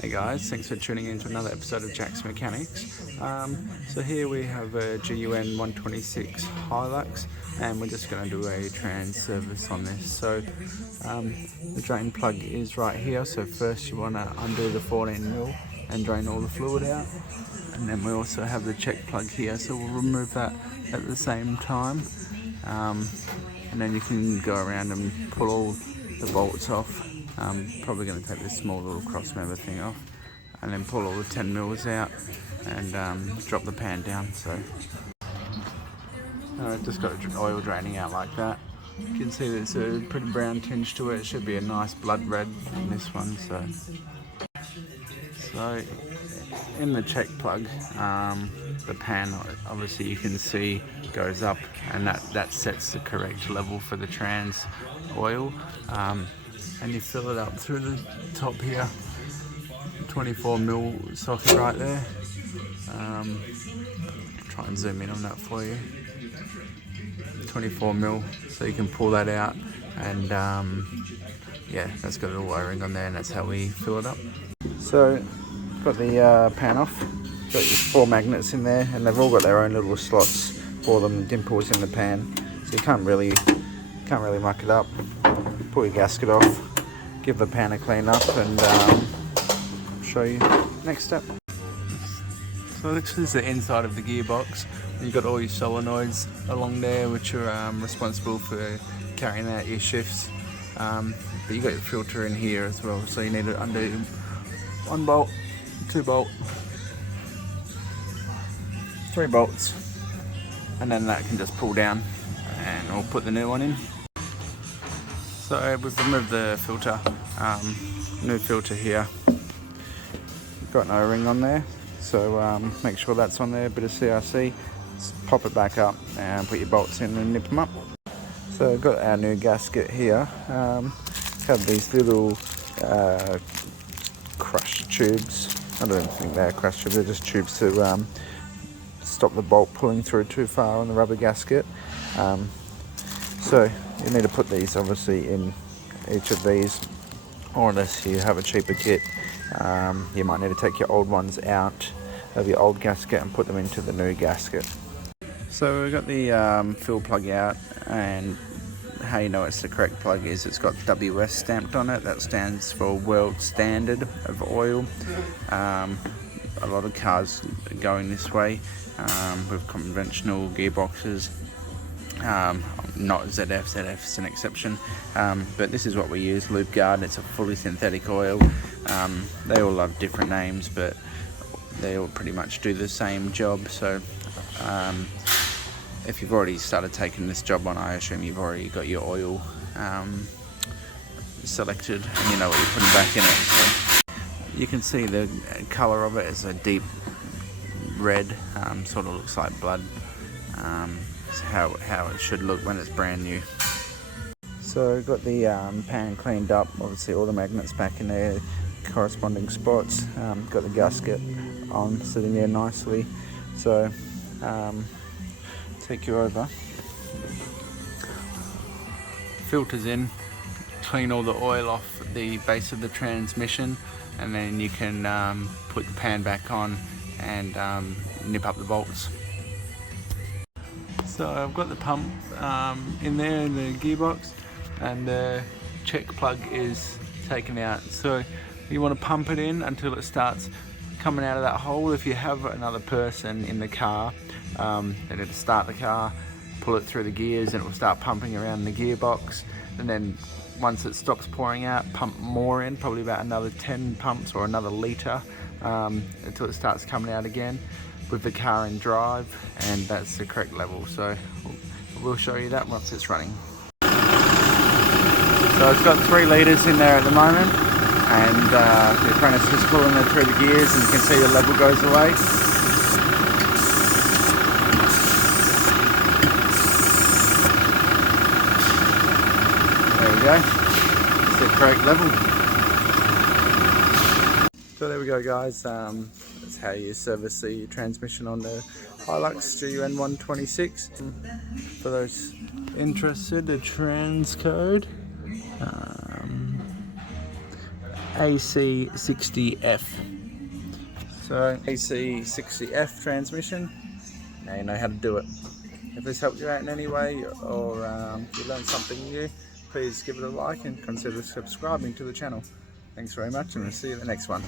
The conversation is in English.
Hey guys, thanks for tuning in to another episode of Jack's Mechanics. So here we have a Gun126 Hilux, and we're just going to do a trans service on this. So the drain plug is right here, so first you want to undo the 14mm and drain all the fluid out, and then we also have the check plug here, so we'll remove that at the same time, and then you can go around and pull all the bolts off. Probably going to take this small little cross member thing off, and then pull all the 10mm out and drop the pan down. So just got oil draining out like that. You can see there's a pretty brown tinge to it. It should be a nice blood red in this one. So in the check plug, the pan, obviously you can see, goes up, and that sets the correct level for the trans oil. And you fill it up through the top here, 24mm socket right there. Try and zoom in on that for you. 24mm, so you can pull that out, and yeah, that's got a little O-ring on there, and that's how we fill it up. So got the pan off, got your 4 magnets in there, and they've all got their own little slots for them, dimples in the pan, so you can't really muck it up. Pull your gasket off, give the pan a clean up, and show you next step. So this is the inside of the gearbox. You've got all your solenoids along there, which are responsible for carrying out your shifts. But you've got your filter in here as well, so you need to undo 1 bolt, 2 bolt, 3 bolts, and then that can just pull down, and we'll put the new one in. So we've removed the filter, new filter here. Got an O-ring on there, so make sure that's on there, bit of CRC. Just pop it back up and put your bolts in and nip them up. So we've got our new gasket here. Have these little crush tubes. I don't think they're crush tubes, they're just tubes to stop the bolt pulling through too far on the rubber gasket. So you need to put these obviously in each of these, or unless you have a cheaper kit, you might need to take your old ones out of your old gasket and put them into the new gasket. So we've got the fill plug out, and how you know it's the correct plug is it's got WS stamped on it. That stands for World Standard of Oil. A lot of cars are going this way with conventional gearboxes. Not ZF, ZF's an exception, but this is what we use, Loop Guard. It's a fully synthetic oil. They all have different names, but they all pretty much do the same job. So if you've already started taking this job on, I assume you've already got your oil selected, and you know what you're putting back in it. So you can see the colour of it is a deep red, sort of looks like blood. How it should look when it's brand new. So we've got the pan cleaned up, obviously all the magnets back in their corresponding spots. Got the gasket on, sitting there nicely. So take you over. Filters in, clean all the oil off the base of the transmission, and then you can put the pan back on and nip up the bolts. So I've got the pump in there in the gearbox, and the check plug is taken out. So you want to pump it in until it starts coming out of that hole. If you have another person in the car, they need to start the car, pull it through the gears, and it will start pumping around the gearbox. And then once it stops pouring out, pump more in, probably about another 10 pumps or another litre, until it starts coming out again with the car in drive, and that's the correct level. So we'll show you that once it's running. So it's got 3 litres in there at the moment, and the apprentice is pulling it through the gears, and you can see the level goes away. There we go, it's the correct level. So there we go guys, that's how you service the transmission on the Hilux Gun126. For those interested, the trans code AC60F. So AC60F transmission. Now you know how to do it. If this helped you out in any way, or you learned something new, please give it a like and consider subscribing to the channel. Thanks very much, and I'll see you in the next one.